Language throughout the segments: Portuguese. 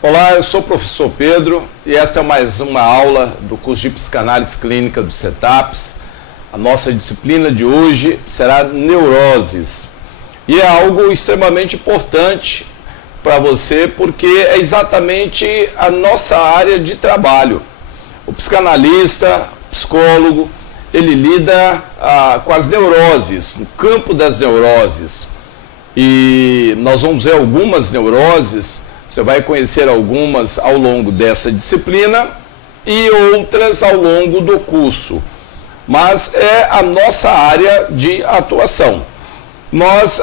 Olá, eu sou o professor Pedro e esta é mais uma aula do curso de Psicanálise Clínica do CETAPS. A nossa disciplina de hoje será neuroses e é algo extremamente importante para você porque é exatamente a nossa área de trabalho. O psicanalista, psicólogo, ele lida com as neuroses, no campo das neuroses, e nós vamos ver algumas neuroses. Você vai conhecer algumas ao longo dessa disciplina e outras ao longo do curso. Mas é a nossa área de atuação. Nós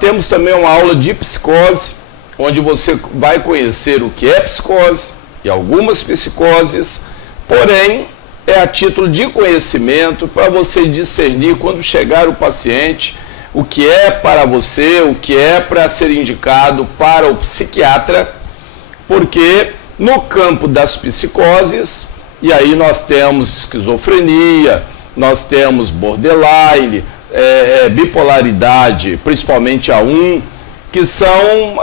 temos também uma aula de psicose, onde você vai conhecer o que é psicose e algumas psicoses, porém é a título de conhecimento para você discernir quando chegar o paciente, o que é para você, o que é para ser indicado para o psiquiatra, porque no campo das psicoses, e aí nós temos esquizofrenia, nós temos borderline, bipolaridade, principalmente a 1, que são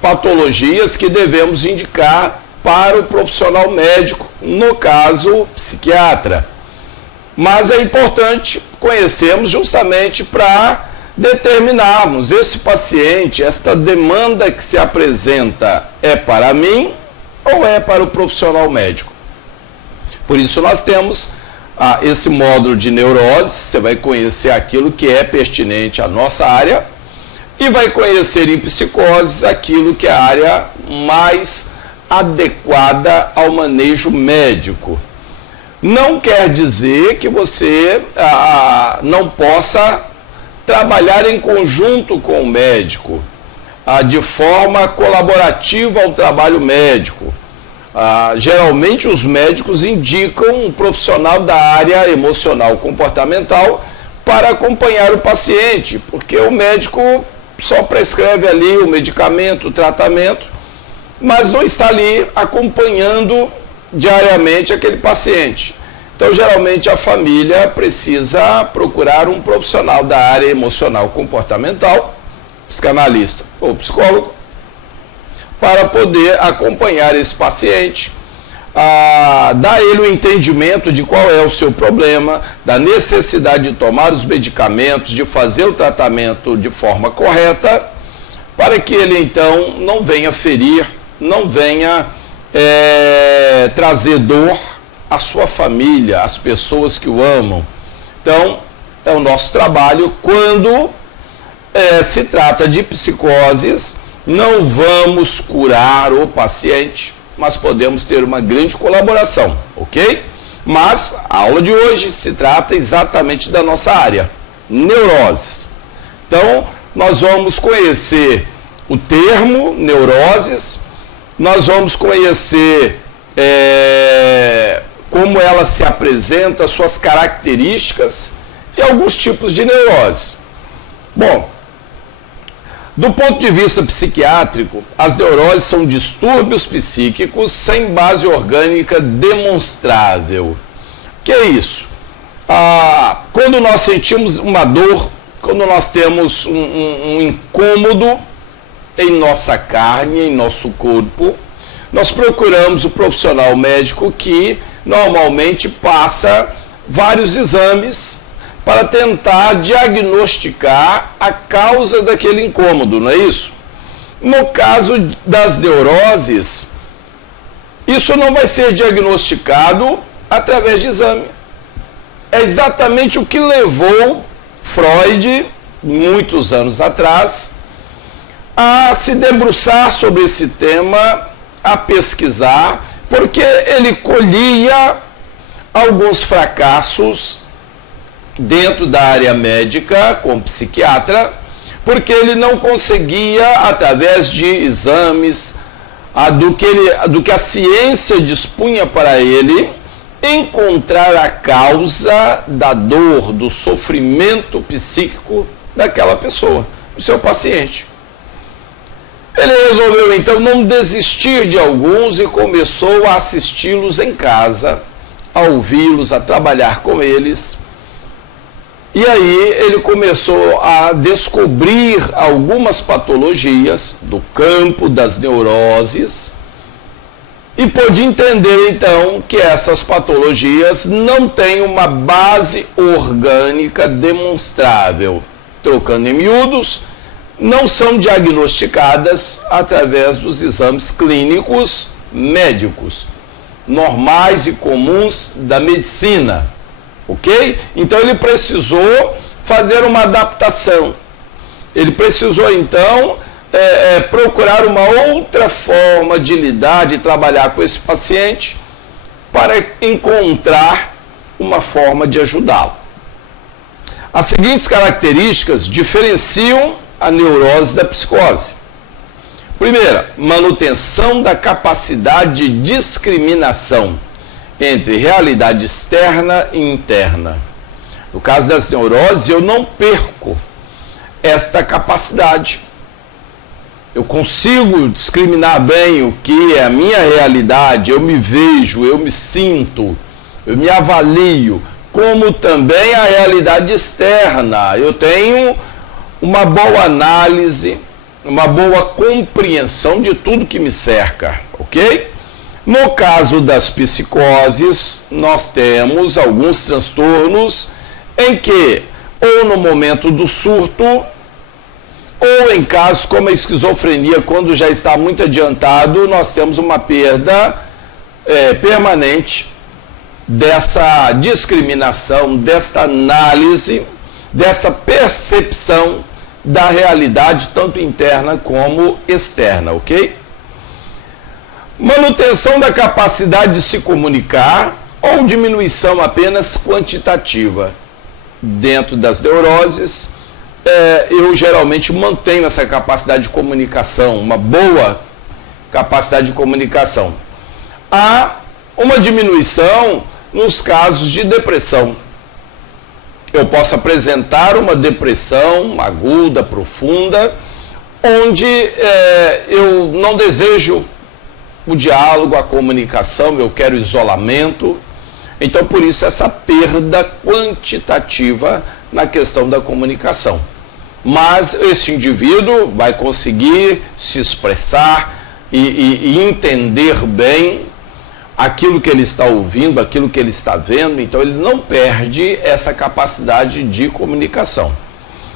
patologias que devemos indicar para o profissional médico, no caso, psiquiatra. Mas é importante conhecermos justamente para determinarmos esse paciente, esta demanda que se apresenta é para mim ou é para o profissional médico. Por isso nós temos esse módulo de neurose, você vai conhecer aquilo que é pertinente à nossa área e vai conhecer em psicoses aquilo que é a área mais adequada ao manejo médico. Não quer dizer que você não possa trabalhar em conjunto com o médico, de forma colaborativa ao trabalho médico. Geralmente os médicos indicam um profissional da área emocional comportamental para acompanhar o paciente, porque o médico só prescreve ali o medicamento, o tratamento, mas não está ali acompanhando diariamente aquele paciente. Então, geralmente, a família precisa procurar um profissional da área emocional comportamental, psicanalista ou psicólogo, para poder acompanhar esse paciente, dar a ele o entendimento de qual é o seu problema, da necessidade de tomar os medicamentos, de fazer o tratamento de forma correta, para que ele, então, não venha ferir, não venha trazer dor à sua família, às pessoas que o amam. Então, é o nosso trabalho. Quando se trata de psicoses, não vamos curar o paciente, mas podemos ter uma grande colaboração, ok? Mas a aula de hoje se trata exatamente da nossa área, neuroses. Então, nós vamos conhecer o termo neuroses, nós vamos conhecer como ela se apresenta, suas características e alguns tipos de neurose. Bom, do ponto de vista psiquiátrico, as neuroses são distúrbios psíquicos sem base orgânica demonstrável. O que é isso? Quando nós sentimos uma dor, quando nós temos um incômodo em nossa carne, em nosso corpo, nós procuramos o profissional médico que normalmente passa vários exames para tentar diagnosticar a causa daquele incômodo, não é isso? No caso das neuroses, isso não vai ser diagnosticado através de exame. É exatamente o que levou Freud, muitos anos atrás, a se debruçar sobre esse tema, a pesquisar, porque ele colhia alguns fracassos dentro da área médica, como psiquiatra, porque ele não conseguia, através de exames, do que a ciência dispunha para ele, encontrar a causa da dor, do sofrimento psíquico daquela pessoa, do seu paciente. Ele resolveu então não desistir de alguns e começou a assisti-los em casa, a ouvi-los, a trabalhar com eles. E aí ele começou a descobrir algumas patologias do campo das neuroses e pôde entender então que essas patologias não têm uma base orgânica demonstrável. Trocando em miúdos, não são diagnosticadas através dos exames clínicos médicos, normais e comuns da medicina. Ok? Então ele precisou fazer uma adaptação. Ele precisou então procurar uma outra forma de lidar, de trabalhar com esse paciente para encontrar uma forma de ajudá-lo. As seguintes características diferenciam a neurose da psicose. Primeira, manutenção da capacidade de discriminação entre realidade externa e interna. No caso das neuroses, eu não perco esta capacidade. Eu consigo discriminar bem o que é a minha realidade, eu me vejo, eu me sinto, eu me avalio, como também a realidade externa. Eu tenho uma boa análise, uma boa compreensão de tudo que me cerca, ok? No caso das psicoses, nós temos alguns transtornos em que, ou no momento do surto, ou em casos como a esquizofrenia, quando já está muito adiantado, nós temos uma perda permanente dessa discriminação, desta análise, dessa percepção da realidade, tanto interna como externa, ok? Manutenção da capacidade de se comunicar ou diminuição apenas quantitativa. Dentro das neuroses, eu geralmente mantenho essa capacidade de comunicação, uma boa capacidade de comunicação. Há uma diminuição nos casos de depressão. Eu posso apresentar uma depressão aguda, profunda, onde eu não desejo o diálogo, a comunicação, eu quero isolamento. Então, por isso, essa perda quantitativa na questão da comunicação. Mas esse indivíduo vai conseguir se expressar e entender bem aquilo que ele está ouvindo, aquilo que ele está vendo, então ele não perde essa capacidade de comunicação.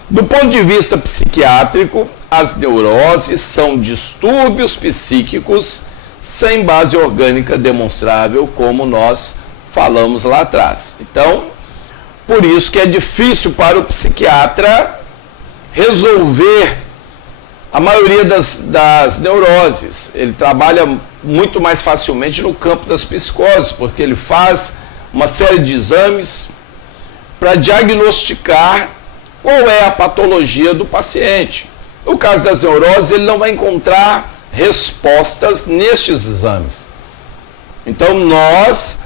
Do ponto de vista psiquiátrico, as neuroses são distúrbios psíquicos sem base orgânica demonstrável, como nós falamos lá atrás. Então, por isso que é difícil para o psiquiatra resolver a maioria das neuroses. Ele trabalha muito mais facilmente no campo das psicoses, porque ele faz uma série de exames para diagnosticar qual é a patologia do paciente. No caso das neuroses, ele não vai encontrar respostas nestes exames. Então, nós,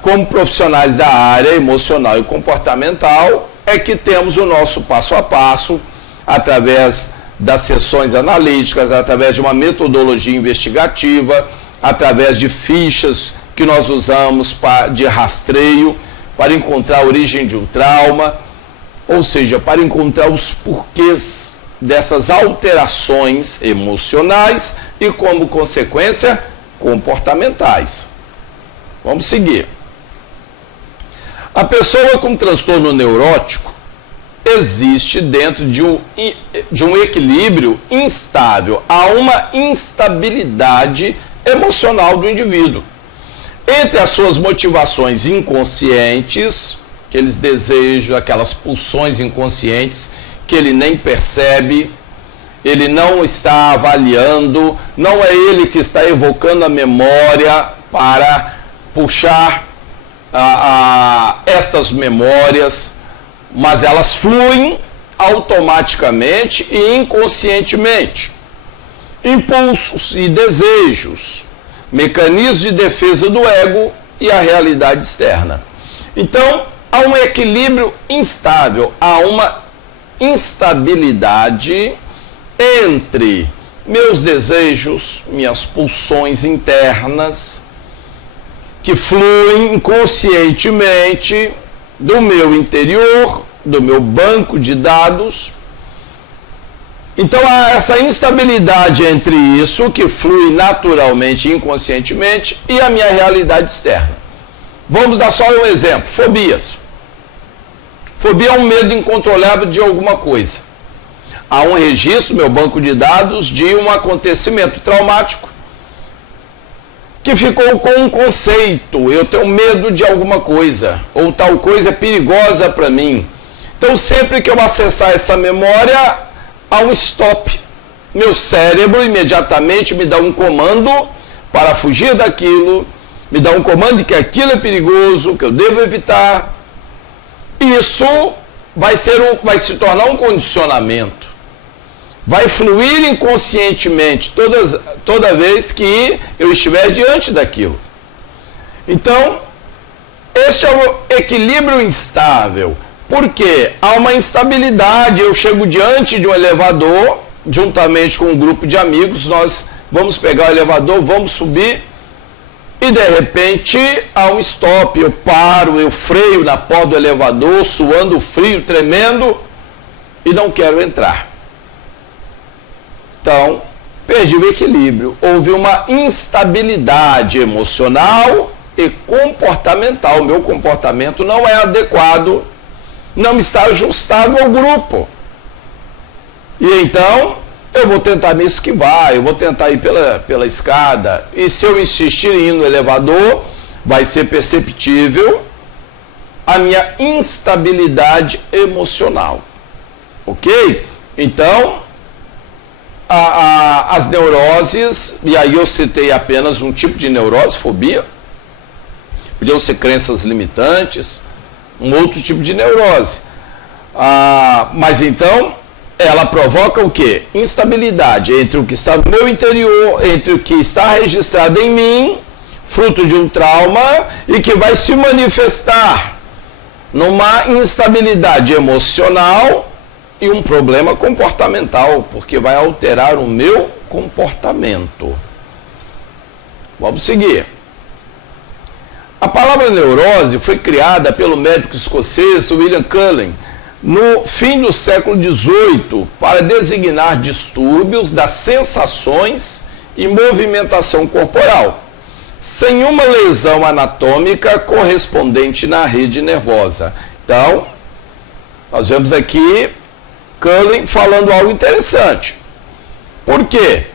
como profissionais da área emocional e comportamental, é que temos o nosso passo a passo, através das sessões analíticas, através de uma metodologia investigativa, através de fichas que nós usamos de rastreio para encontrar a origem de um trauma, ou seja, para encontrar os porquês dessas alterações emocionais e, como consequência, comportamentais. Vamos seguir. A pessoa com transtorno neurótico existe dentro de um equilíbrio instável, há uma instabilidade emocional do indivíduo. Entre as suas motivações inconscientes, aqueles desejos, aquelas pulsões inconscientes que ele nem percebe, ele não está avaliando, não é ele que está evocando a memória para puxar estas memórias, mas elas fluem automaticamente e inconscientemente. Impulsos e desejos, mecanismos de defesa do ego e a realidade externa. Então, há um equilíbrio instável, há uma instabilidade entre meus desejos, minhas pulsões internas, que fluem inconscientemente do meu interior, do meu banco de dados. Então há essa instabilidade entre isso, que flui naturalmente, inconscientemente, e a minha realidade externa. Vamos dar só um exemplo: fobias. Fobia é um medo incontrolável de alguma coisa. Há um registro no meu banco de dados de um acontecimento traumático que ficou com um conceito: eu tenho medo de alguma coisa, ou tal coisa é perigosa para mim. Então, sempre que eu acessar essa memória, há um stop. Meu cérebro imediatamente me dá um comando para fugir daquilo, me dá um comando de que aquilo é perigoso, que eu devo evitar. Isso vai se tornar um condicionamento. Vai fluir inconscientemente toda vez que eu estiver diante daquilo. Então, este é o equilíbrio instável. Porque há uma instabilidade. Eu chego diante de um elevador, juntamente com um grupo de amigos, nós vamos pegar o elevador, vamos subir, e de repente há um stop. Eu paro, eu freio na porta do elevador, suando frio, tremendo, e não quero entrar. Então, perdi o equilíbrio. Houve uma instabilidade emocional e comportamental. Meu comportamento não é adequado, não está ajustado ao grupo. E então, eu vou tentar me esquivar, eu vou tentar ir pela escada. E se eu insistir em ir no elevador, vai ser perceptível a minha instabilidade emocional. Ok? Então, as neuroses, e aí eu citei apenas um tipo de neurose, fobia, podiam ser crenças limitantes, um outro tipo de neurose. Mas então, ela provoca o quê? Instabilidade entre o que está no meu interior, entre o que está registrado em mim, fruto de um trauma, e que vai se manifestar numa instabilidade emocional e um problema comportamental, porque vai alterar o meu comportamento. Vamos seguir. A palavra neurose foi criada pelo médico escocês William Cullen no fim do século XVIII para designar distúrbios das sensações e movimentação corporal, sem uma lesão anatômica correspondente na rede nervosa. Então, nós vemos aqui Cullen falando algo interessante. Por quê?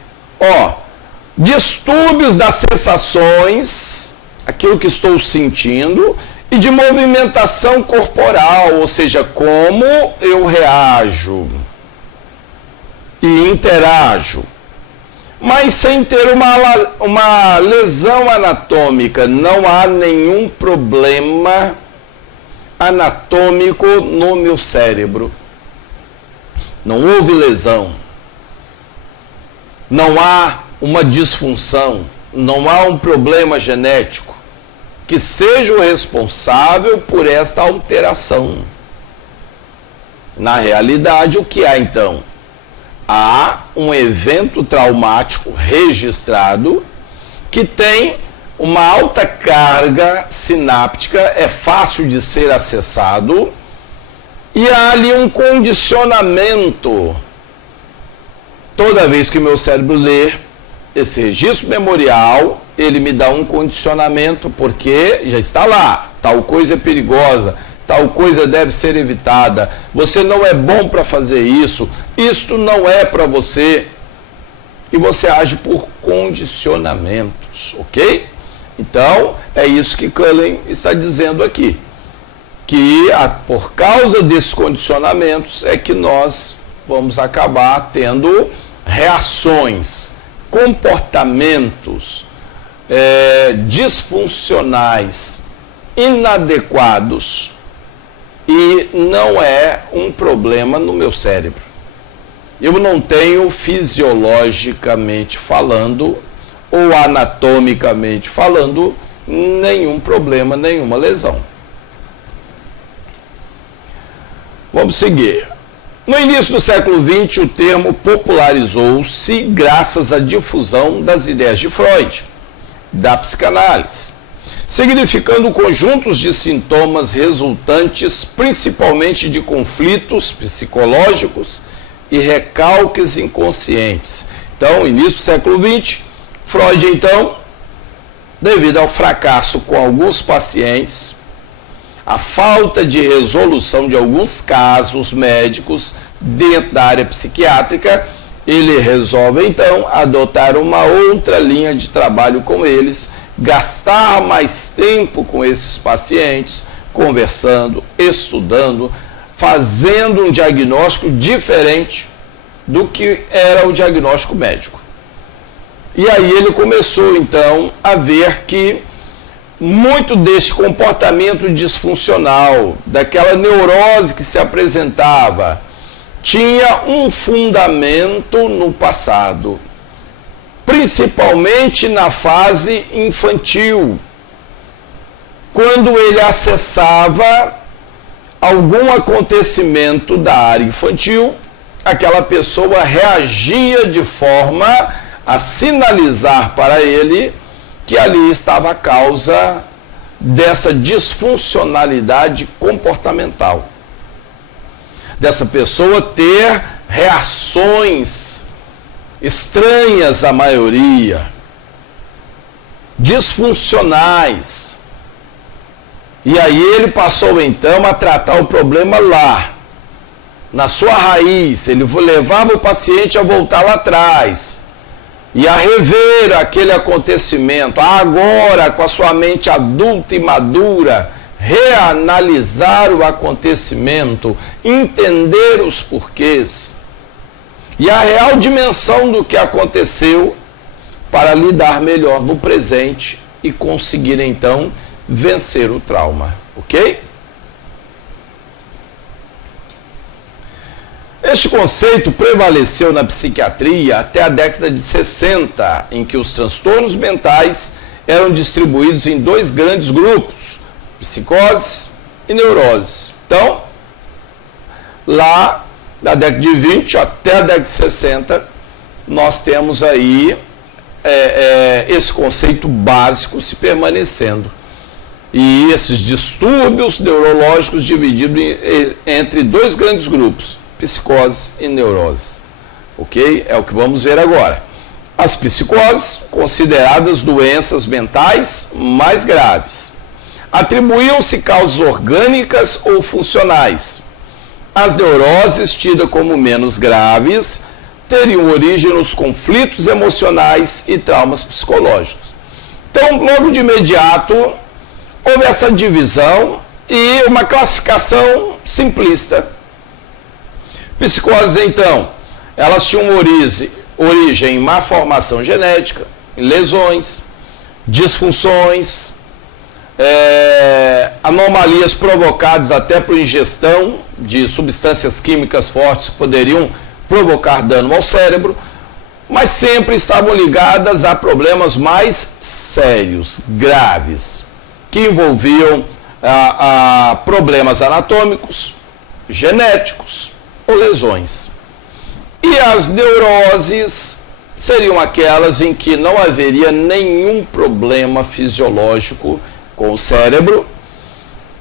Distúrbios das sensações, aquilo que estou sentindo, e de movimentação corporal, ou seja, como eu reajo e interajo, mas sem ter uma lesão anatômica. Não há nenhum problema anatômico no meu cérebro. Não houve lesão. Não há uma disfunção. Não há um problema genético que seja o responsável por esta alteração. Na realidade, o que há então? Há um evento traumático registrado que tem uma alta carga sináptica, é fácil de ser acessado, e há ali um condicionamento. Toda vez que o meu cérebro lê esse registro memorial, ele me dá um condicionamento, porque já está lá, tal coisa é perigosa, tal coisa deve ser evitada, você não é bom para fazer isso, isto não é para você, e você age por condicionamentos, ok? Então, é isso que Cullen está dizendo aqui, que por causa desses condicionamentos é que nós vamos acabar tendo reações, comportamentos disfuncionais, inadequados, e não é um problema no meu cérebro. Eu não tenho, fisiologicamente falando, ou anatomicamente falando, nenhum problema, nenhuma lesão. Vamos seguir. No início do século XX, o termo popularizou-se graças à difusão das ideias de Freud, da psicanálise. significando conjuntos de sintomas resultantes principalmente de conflitos psicológicos e recalques inconscientes. Então, início do século XX, Freud, então, devido ao fracasso com alguns pacientes, a falta de resolução de alguns casos médicos dentro da área psiquiátrica, ele resolve, então, adotar uma outra linha de trabalho com eles, gastar mais tempo com esses pacientes, conversando, estudando, fazendo um diagnóstico diferente do que era o diagnóstico médico. E aí ele começou, então, a ver que muito desse comportamento disfuncional, daquela neurose que se apresentava, tinha um fundamento no passado, principalmente na fase infantil, quando ele acessava algum acontecimento da área infantil, aquela pessoa reagia de forma a sinalizar para ele que ali estava a causa dessa disfuncionalidade comportamental, dessa pessoa ter reações estranhas à maioria, disfuncionais. E aí ele passou então a tratar o problema lá, na sua raiz. Ele levava o paciente a voltar lá atrás e a rever aquele acontecimento, agora com a sua mente adulta e madura, reanalisar o acontecimento, entender os porquês e a real dimensão do que aconteceu para lidar melhor no presente e conseguir então vencer o trauma, ok? Este conceito prevaleceu na psiquiatria até a década de 60, em que os transtornos mentais eram distribuídos em dois grandes grupos, psicose e neurose. Então, lá da década de 20 até a década de 60, nós temos aí esse conceito básico se permanecendo. E esses distúrbios neurológicos divididos entre dois grandes grupos, psicose e neurose. Ok? É o que vamos ver agora. As psicoses, consideradas doenças mentais mais graves, atribuíam-se causas orgânicas ou funcionais. As neuroses, tidas como menos graves, teriam origem nos conflitos emocionais e traumas psicológicos. Então, logo de imediato, houve essa divisão e uma classificação simplista. Psicoses, então, elas tinham origem em má formação genética, em lesões, disfunções, anomalias provocadas até por ingestão de substâncias químicas fortes que poderiam provocar dano ao cérebro, mas sempre estavam ligadas a problemas mais sérios, graves, que envolviam problemas anatômicos, genéticos ou lesões. E as neuroses seriam aquelas em que não haveria nenhum problema fisiológico com o cérebro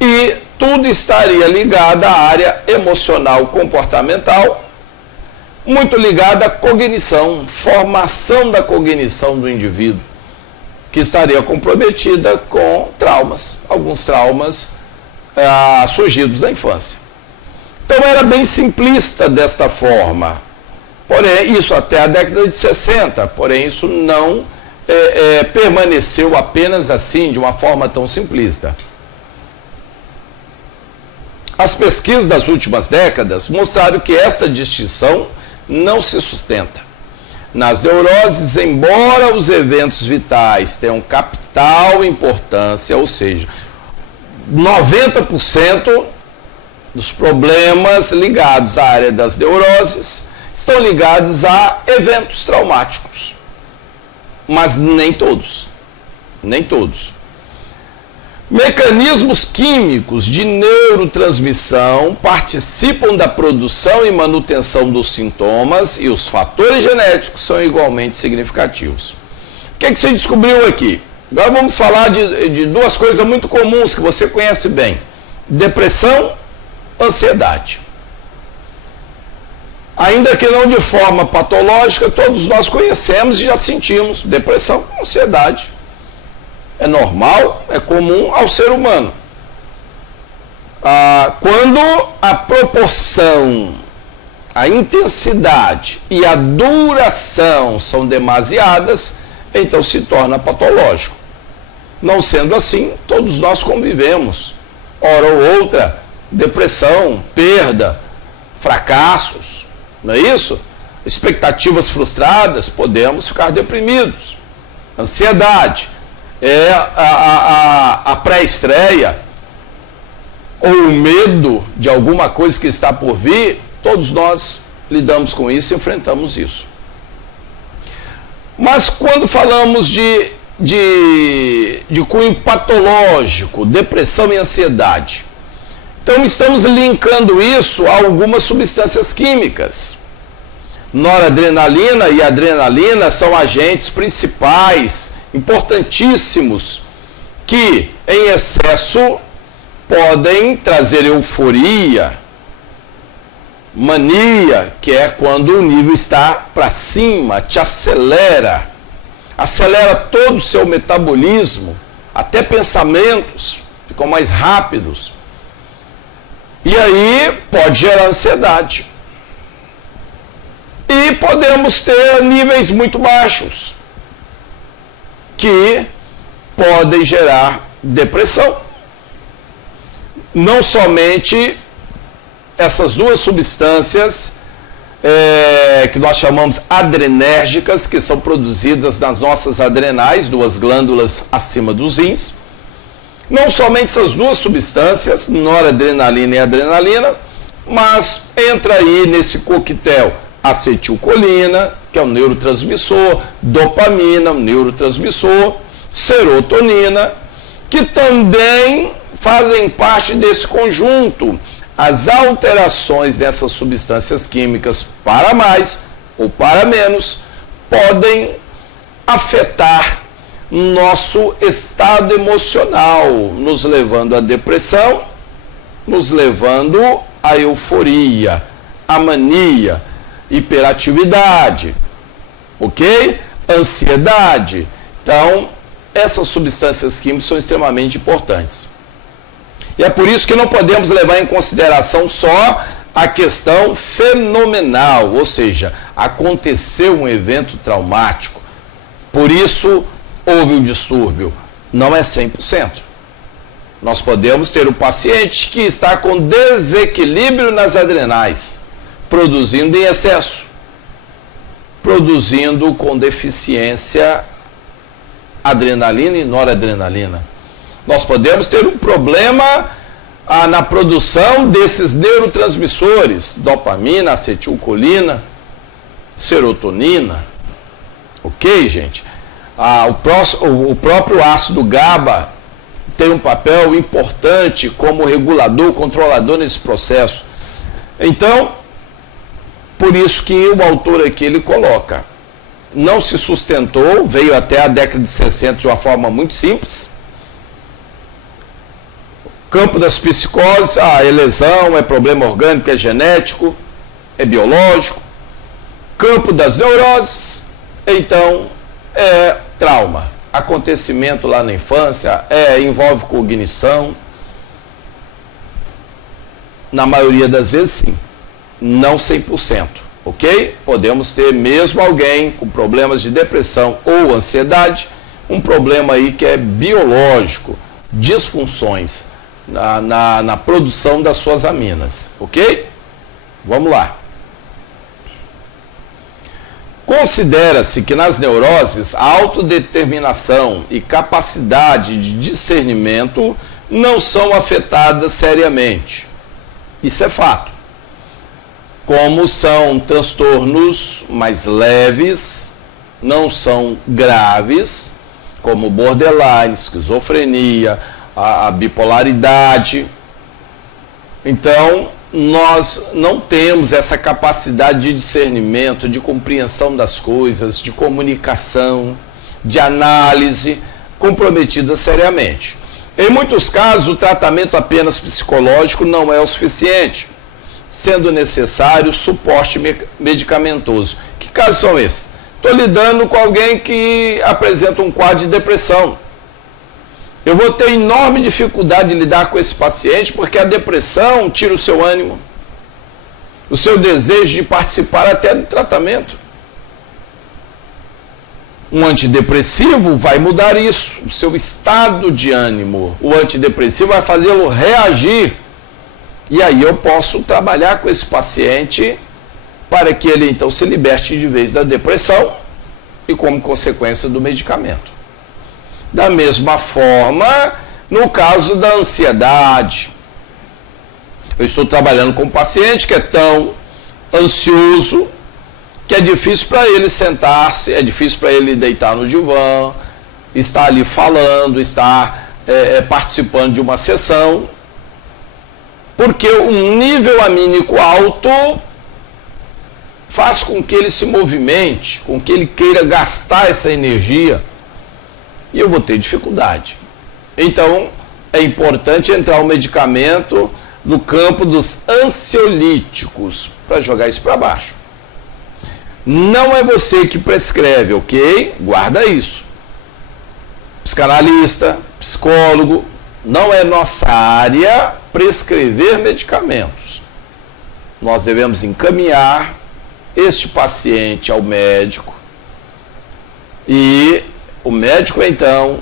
e tudo estaria ligado à área emocional comportamental, muito ligada à cognição, formação da cognição do indivíduo, que estaria comprometida com traumas, alguns traumas surgidos na infância. Então era bem simplista desta forma, porém isso até a década de 60, porém isso não permaneceu apenas assim, de uma forma tão simplista. As pesquisas das últimas décadas mostraram que esta distinção não se sustenta. Nas neuroses, embora os eventos vitais tenham capital importância, ou seja, 90% dos problemas ligados à área das neuroses estão ligados a eventos traumáticos. Mas nem todos. Nem todos. Mecanismos químicos de neurotransmissão participam da produção e manutenção dos sintomas e os fatores genéticos são igualmente significativos. O que se descobriu aqui? Agora vamos falar de duas coisas muito comuns que você conhece bem: depressão, ansiedade. Ainda que não de forma patológica, todos nós conhecemos e já sentimos depressão, ansiedade. É normal, é comum ao ser humano. Quando a proporção, a intensidade e a duração são demasiadas, então se torna patológico. Não sendo assim, todos nós convivemos, hora ou outra, depressão, perda, fracassos, não é isso? Expectativas frustradas, podemos ficar deprimidos. Ansiedade é a pré-estreia ou o medo de alguma coisa que está por vir. Todos nós lidamos com isso e enfrentamos isso. Mas quando falamos de cunho patológico, depressão e ansiedade, então estamos linkando isso a algumas substâncias químicas. Noradrenalina e adrenalina são agentes principais, importantíssimos, que em excesso podem trazer euforia, mania, que é quando o nível está para cima, te acelera todo o seu metabolismo, até pensamentos ficam mais rápidos. E aí pode gerar ansiedade. E podemos ter níveis muito baixos, que podem gerar depressão. Não somente essas duas substâncias que nós chamamos adrenérgicas, que são produzidas nas nossas adrenais, duas glândulas acima dos rins. Não somente essas duas substâncias, noradrenalina e adrenalina, mas entra aí nesse coquetel acetilcolina, que é um neurotransmissor, dopamina, um neurotransmissor, serotonina, que também fazem parte desse conjunto. As alterações dessas substâncias químicas, para mais ou para menos, podem afetar nosso estado emocional, nos levando à depressão, nos levando à euforia, à mania, hiperatividade, ok? Ansiedade. Então, essas substâncias químicas são extremamente importantes. E é por isso que não podemos levar em consideração só a questão fenomenal, ou seja, aconteceu um evento traumático, por isso houve um distúrbio. Não é 100%. Nós podemos ter um paciente que está com desequilíbrio nas adrenais, produzindo em excesso, produzindo com deficiência adrenalina e noradrenalina. Nós podemos ter um problema na produção desses neurotransmissores, dopamina, acetilcolina, serotonina. Ok, gente? O próprio ácido GABA tem um papel importante como regulador, controlador nesse processo. Então, por isso que o autor aqui ele coloca, não se sustentou, veio até a década de 60 de uma forma muito simples. Campo das psicoses, é lesão, é problema orgânico, é genético, é biológico. Campo das neuroses, então, é trauma. Acontecimento lá na infância, envolve cognição. Na maioria das vezes, sim. Não 100%, ok? Podemos ter mesmo alguém com problemas de depressão ou ansiedade, um problema aí que é biológico, disfunções na produção das suas aminas, ok? Vamos lá. Considera-se que nas neuroses a autodeterminação e capacidade de discernimento não são afetadas seriamente. Isso é fato. Como são transtornos mais leves, não são graves, como borderline, esquizofrenia, a bipolaridade. Então, nós não temos essa capacidade de discernimento, de compreensão das coisas, de comunicação, de análise, comprometida seriamente. Em muitos casos, o tratamento apenas psicológico não é o suficiente, sendo necessário suporte medicamentoso. Que casos são esses? Estou lidando com alguém que apresenta um quadro de depressão. Eu vou ter enorme dificuldade de lidar com esse paciente, porque a depressão tira o seu ânimo, o seu desejo de participar até do tratamento. Um antidepressivo vai mudar isso, o seu estado de ânimo. O antidepressivo vai fazê-lo reagir. E aí eu posso trabalhar com esse paciente para que ele então se liberte de vez da depressão e como consequência do medicamento. Da mesma forma, no caso da ansiedade. Eu estou trabalhando com um paciente que é tão ansioso que é difícil para ele sentar-se, é difícil para ele deitar no divã, estar ali falando, estar participando de uma sessão, porque um nível anímico alto faz com que ele se movimente, com que ele queira gastar essa energia, e eu vou ter dificuldade. Então, é importante entrar o medicamento no campo dos ansiolíticos, para jogar isso para baixo. Não é você que prescreve, ok? Guarda isso. Psicanalista, psicólogo, não é nossa área prescrever medicamentos. Nós devemos encaminhar este paciente ao médico e o médico, então,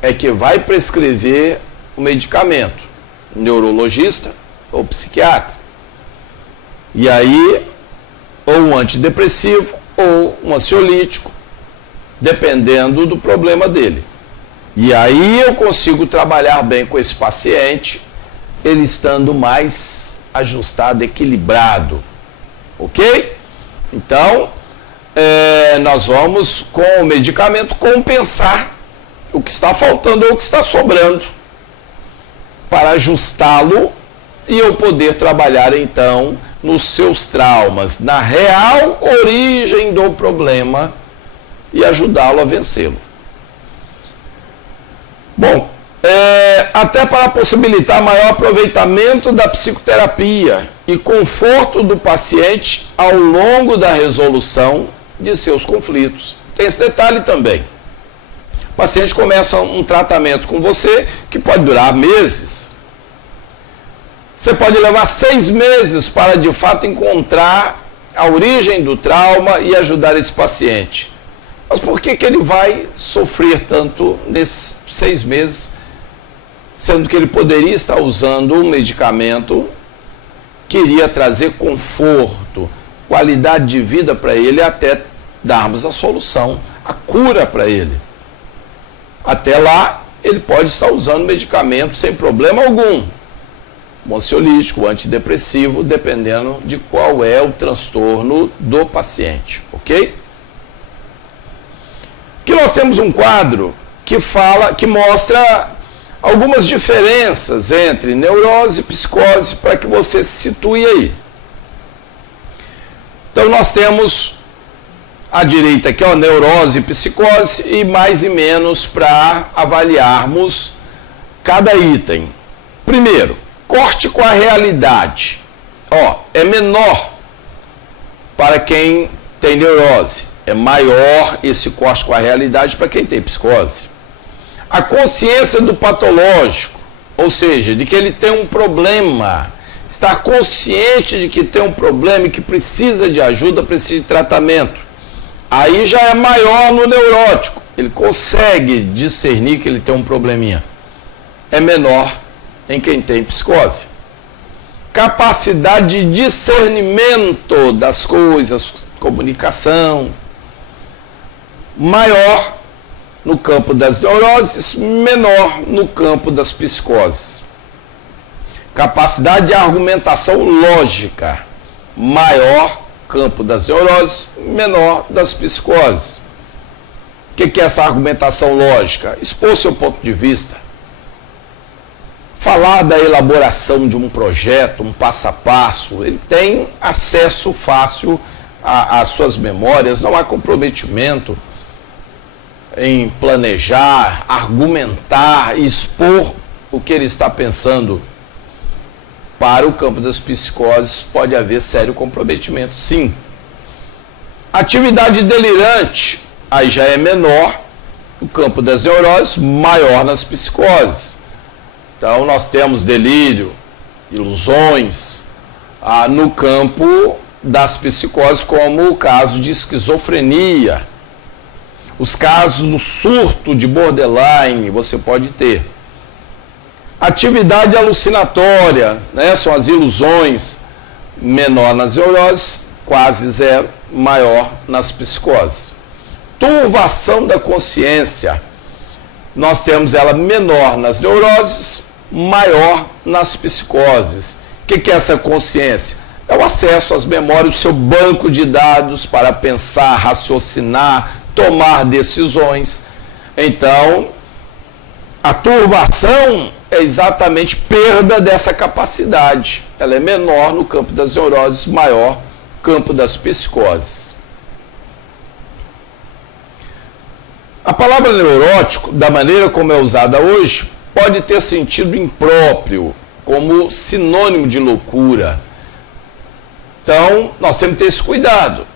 é que vai prescrever o medicamento, neurologista ou psiquiatra. E aí, ou um antidepressivo ou um ansiolítico, dependendo do problema dele. E aí eu consigo trabalhar bem com esse paciente, ele estando mais ajustado, equilibrado. Ok? Então, nós vamos com o medicamento compensar o que está faltando ou o que está sobrando, para ajustá-lo e eu poder trabalhar então nos seus traumas, na real origem do problema e ajudá-lo a vencê-lo. Bom, até para possibilitar maior aproveitamento da psicoterapia e conforto do paciente ao longo da resolução de seus conflitos. Tem esse detalhe também. O paciente começa um tratamento com você que pode durar meses. Você pode levar 6 meses para, de fato, encontrar a origem do trauma e ajudar esse paciente. Mas por que ele vai sofrer tanto nesses 6 meses, sendo que ele poderia estar usando um medicamento que iria trazer conforto, qualidade de vida para ele, até darmos a solução, a cura para ele. Até lá, ele pode estar usando medicamento sem problema algum. O ansiolítico, o antidepressivo, dependendo de qual é o transtorno do paciente, ok? Aqui nós temos um quadro que mostra algumas diferenças entre neurose e psicose, para que você se situe aí. Então nós temos à direita aqui, ó, neurose e psicose, e mais e menos para avaliarmos cada item. Primeiro, corte com a realidade. Ó, é menor para quem tem neurose. É maior esse corte com a realidade para quem tem psicose. A consciência do patológico, ou seja, de que ele tem um problema, estar consciente de que tem um problema e que precisa de ajuda, precisa de tratamento. Aí já é maior no neurótico. Ele consegue discernir que ele tem um probleminha. É menor em quem tem psicose. Capacidade de discernimento das coisas, comunicação, maior no campo das neuroses, menor no campo das psicoses. Capacidade de argumentação lógica, maior campo das neuroses, menor das psicoses. O que é essa argumentação lógica? Expor seu ponto de vista. Falar da elaboração de um projeto, um passo a passo. Ele tem acesso fácil às suas memórias, não há comprometimento. em planejar, argumentar, expor o que ele está pensando, para o campo das psicoses pode haver sério comprometimento, sim. Atividade delirante, aí já é menor, no campo das neuroses, maior nas psicoses. Então nós temos delírio, ilusões, no campo das psicoses, como o caso de esquizofrenia, os casos do surto de borderline, você pode ter. Atividade alucinatória, né, são as ilusões, menor nas neuroses, quase zero, maior nas psicoses. Turvação da consciência, nós temos ela menor nas neuroses, maior nas psicoses. O que é essa consciência? É o acesso às memórias, o seu banco de dados para pensar, raciocinar, tomar decisões. Então, a turvação é exatamente perda dessa capacidade. Ela é menor no campo das neuroses, maior no campo das psicoses. A palavra neurótico, da maneira como é usada hoje, pode ter sentido impróprio, como sinônimo de loucura. Então, nós temos que ter esse cuidado.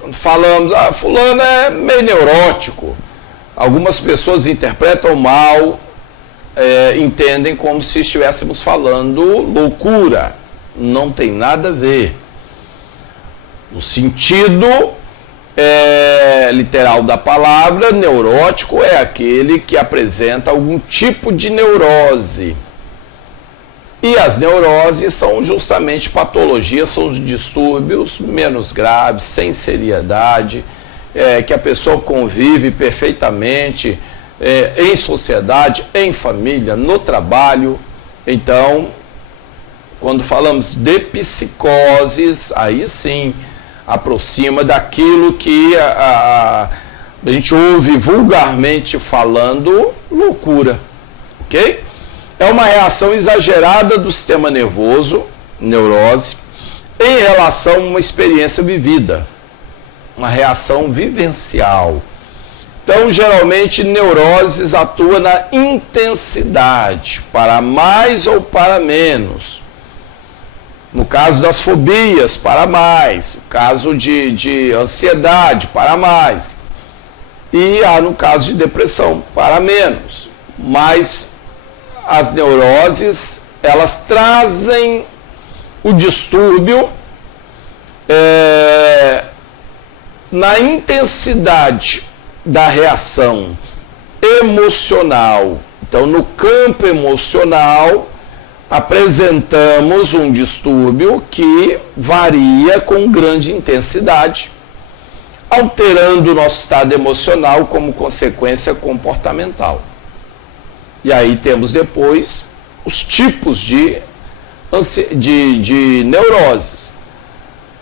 Quando falamos, fulano é meio neurótico, algumas pessoas interpretam mal, entendem como se estivéssemos falando loucura. Não tem nada a ver. O sentido literal da palavra, neurótico, é aquele que apresenta algum tipo de neurose. E as neuroses são justamente patologias, são os distúrbios menos graves, sem seriedade, que a pessoa convive perfeitamente em sociedade, em família, no trabalho. Então, quando falamos de psicoses, aí sim aproxima daquilo que a gente ouve vulgarmente falando loucura, ok? É uma reação exagerada do sistema nervoso, neurose, em relação a uma experiência vivida, uma reação vivencial. Então, geralmente, neuroses atua na intensidade, para mais ou para menos. No caso das fobias, para mais. No caso de ansiedade, para mais. E no caso de depressão, para menos. Mas as neuroses, elas trazem o distúrbio na intensidade da reação emocional. Então, no campo emocional, apresentamos um distúrbio que varia com grande intensidade, alterando o nosso estado emocional como consequência comportamental. E aí temos depois os tipos de neuroses,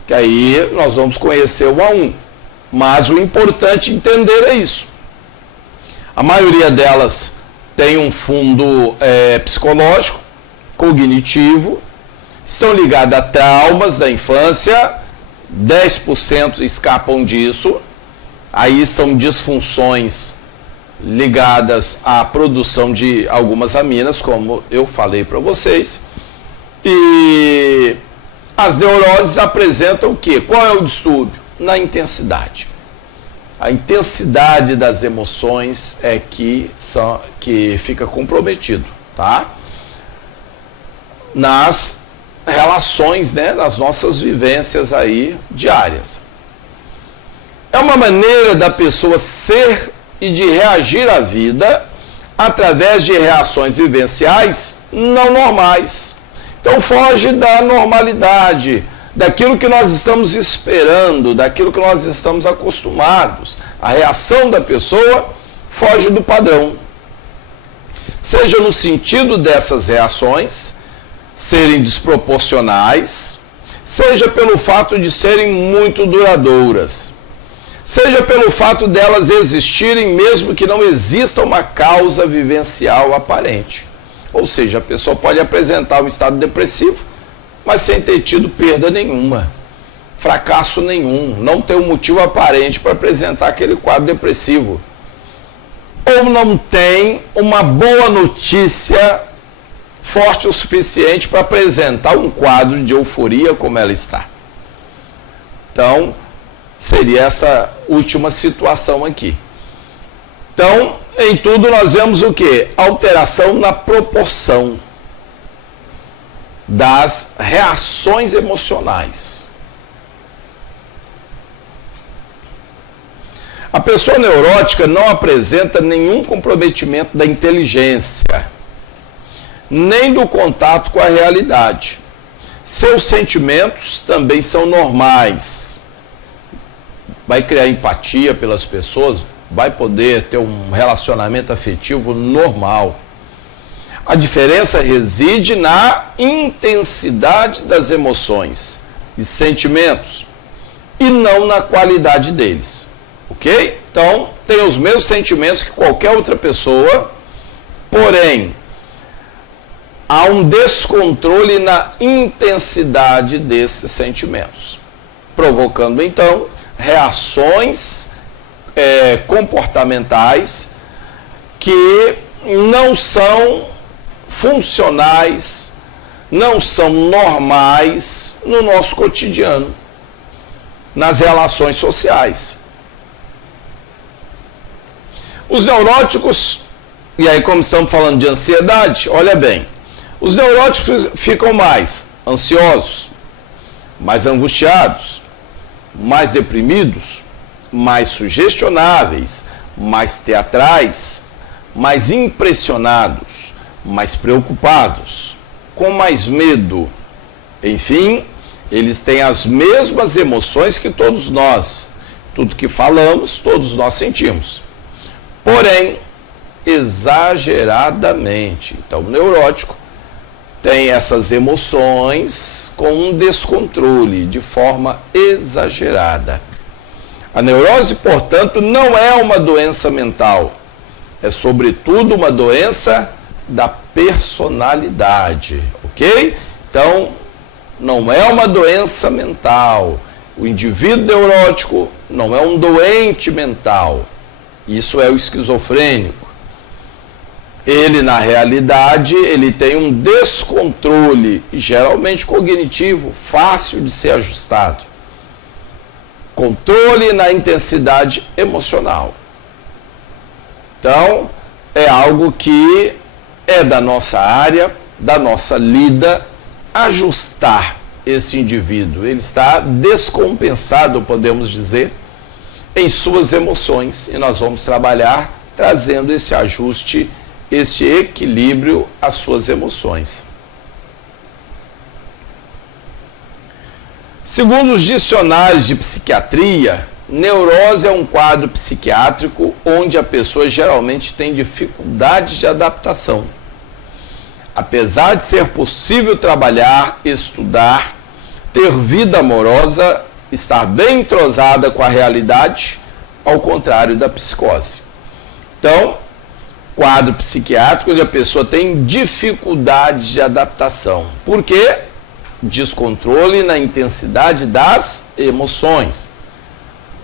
que aí nós vamos conhecer um a um. Mas o importante entender é isso. A maioria delas tem um fundo psicológico, cognitivo, estão ligadas a traumas da infância, 10% escapam disso, aí são disfunções ligadas à produção de algumas aminas, como eu falei para vocês. E as neuroses apresentam o quê? Qual é o distúrbio? Na intensidade. A intensidade das emoções é que fica comprometido, tá? Nas relações, né, nas nossas vivências aí diárias. É uma maneira da pessoa ser e de reagir à vida através de reações vivenciais não normais. Então foge da normalidade, daquilo que nós estamos esperando, daquilo que nós estamos acostumados. A reação da pessoa foge do padrão. Seja no sentido dessas reações serem desproporcionais, seja pelo fato de serem muito duradouras, seja pelo fato delas existirem mesmo que não exista uma causa vivencial aparente. Ou seja, a pessoa pode apresentar um estado depressivo, mas sem ter tido perda nenhuma, fracasso nenhum, não ter um motivo aparente para apresentar aquele quadro depressivo. ou não tem uma boa notícia forte o suficiente para apresentar um quadro de euforia como ela está. Então, seria essa última situação aqui. Então, em tudo nós vemos o quê? Alteração na proporção das reações emocionais. A pessoa neurótica não apresenta nenhum comprometimento da inteligência, nem do contato com a realidade. Seus sentimentos também são normais. Vai criar empatia pelas pessoas, vai poder ter um relacionamento afetivo normal. A diferença reside na intensidade das emoções e sentimentos e não na qualidade deles. Ok? Então, tem os mesmos sentimentos que qualquer outra pessoa, porém, há um descontrole na intensidade desses sentimentos, provocando, então, reações comportamentais que não são funcionais, não são normais no nosso cotidiano, nas relações sociais. Os neuróticos, e aí como estamos falando de ansiedade, olha bem, os neuróticos ficam mais ansiosos, mais angustiados, mais deprimidos, mais sugestionáveis, mais teatrais, mais impressionados, mais preocupados, com mais medo. Enfim, eles têm as mesmas emoções que todos nós. Tudo que falamos, todos nós sentimos. Porém, exageradamente. Então, o neurótico tem essas emoções com um descontrole, de forma exagerada. A neurose, portanto, não é uma doença mental. É, sobretudo, uma doença da personalidade, ok? Então, não é uma doença mental. O indivíduo neurótico não é um doente mental. Isso é o esquizofrênico. Ele, na realidade, ele tem um descontrole, geralmente cognitivo, fácil de ser ajustado. Controle na intensidade emocional. Então, é algo que é da nossa área, da nossa lida, ajustar esse indivíduo. Ele está descompensado, podemos dizer, em suas emoções. E nós vamos trabalhar trazendo esse ajuste, esse equilíbrio às suas emoções. Segundo os dicionários de psiquiatria, neurose é um quadro psiquiátrico onde a pessoa geralmente tem dificuldades de adaptação. Apesar de ser possível trabalhar, estudar, ter vida amorosa, estar bem entrosada com a realidade, ao contrário da psicose. Então, quadro psiquiátrico onde a pessoa tem dificuldades de adaptação. Por quê? Descontrole na intensidade das emoções.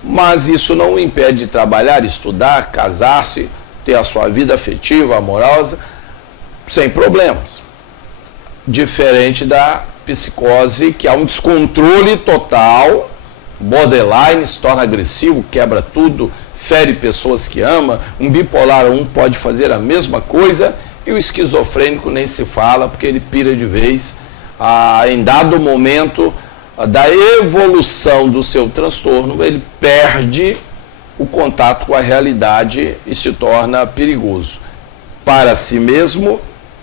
Mas isso não o impede de trabalhar, estudar, casar-se, ter a sua vida afetiva, amorosa, sem problemas. Diferente da psicose, que há um descontrole total, borderline, se torna agressivo, quebra tudo, fere pessoas que ama. Um bipolar 1 pode fazer a mesma coisa, e o esquizofrênico nem se fala, porque ele pira de vez. Em dado momento da evolução do seu transtorno, ele perde o contato com a realidade e se torna perigoso para si mesmo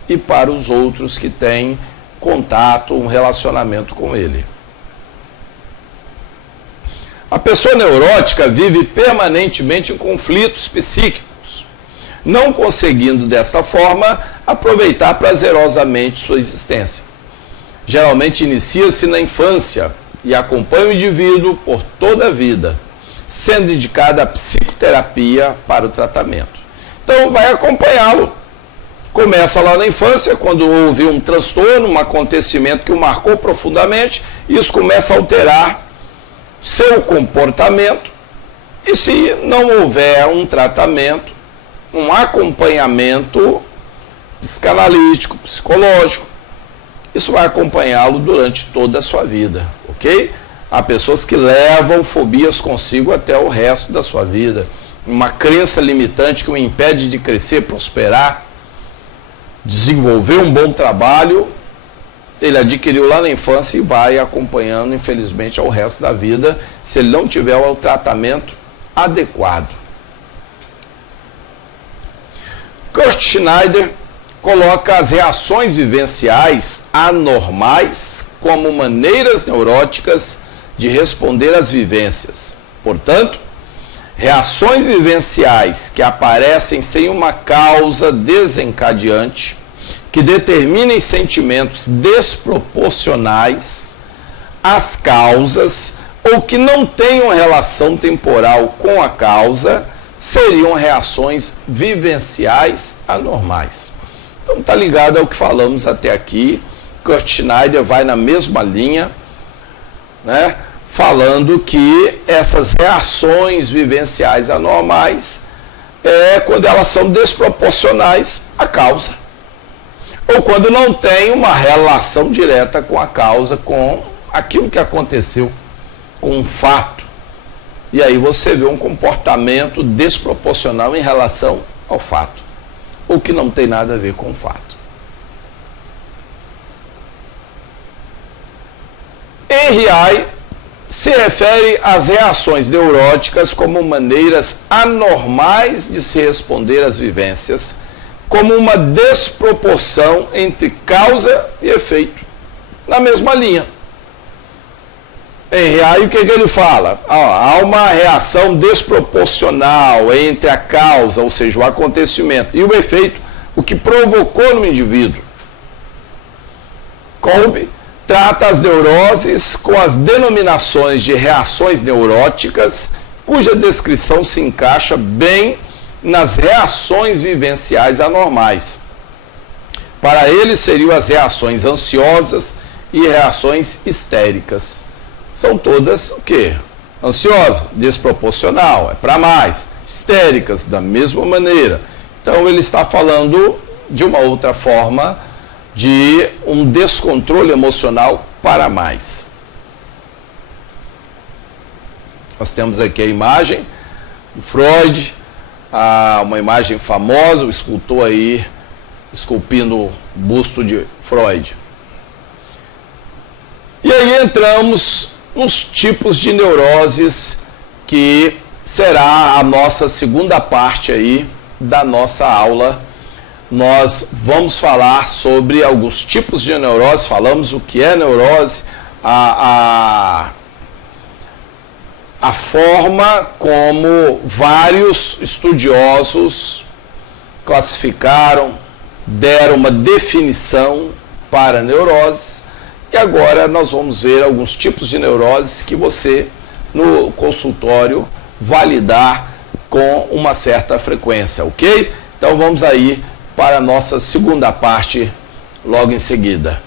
e para os outros que têm contato, um relacionamento com ele. A pessoa neurótica vive permanentemente em conflitos psíquicos, não conseguindo desta forma aproveitar prazerosamente sua existência. Geralmente inicia-se na infância e acompanha o indivíduo por toda a vida, sendo indicada a psicoterapia para o tratamento. Então vai acompanhá-lo. Começa lá na infância, quando houve um transtorno, um acontecimento que o marcou profundamente, isso começa a alterar seu comportamento, e se não houver um tratamento, um acompanhamento psicanalítico, psicológico. Isso vai acompanhá-lo durante toda a sua vida, ok? Há pessoas que levam fobias consigo até o resto da sua vida. Uma crença limitante que o impede de crescer, prosperar, desenvolver um bom trabalho, ele adquiriu lá na infância e vai acompanhando, infelizmente, ao resto da vida, se ele não tiver o tratamento adequado. Kurt Schneider coloca as reações vivenciais anormais como maneiras neuróticas de responder às vivências. Portanto, reações vivenciais que aparecem sem uma causa desencadeante, que determinem sentimentos desproporcionais às causas ou que não tenham relação temporal com a causa, seriam reações vivenciais anormais. Então está ligado ao que falamos até aqui. Kurt Schneider vai na mesma linha, né, falando que essas reações vivenciais anormais quando elas são desproporcionais à causa, ou quando não tem uma relação direta com a causa, com aquilo que aconteceu, com um fato. E aí você vê um comportamento desproporcional em relação ao fato, ou que não tem nada a ver com o fato. NRI se refere às reações neuróticas como maneiras anormais de se responder às vivências, como uma desproporção entre causa e efeito, na mesma linha. NRI, o que ele fala? Há uma reação desproporcional entre a causa, ou seja, o acontecimento, e o efeito, o que provocou no indivíduo. Kolbe trata as neuroses com as denominações de reações neuróticas, cuja descrição se encaixa bem nas reações vivenciais anormais. Para ele, seriam as reações ansiosas e reações histéricas. São todas o quê? Ansiosa, desproporcional, é para mais. Histéricas, da mesma maneira. Então ele está falando de uma outra forma de um descontrole emocional para mais. Nós temos aqui a imagem do Freud, uma imagem famosa, o escultor aí esculpindo o busto de Freud. E aí entramos nos tipos de neuroses, que será a nossa segunda parte aí da nossa aula. Nós vamos falar sobre alguns tipos de neurose, falamos o que é neurose, a forma como vários estudiosos classificaram, deram uma definição para neurose. E agora nós vamos ver alguns tipos de neuroses que você, no consultório, vai lidar com uma certa frequência, ok? Então vamos aí para a nossa segunda parte logo em seguida.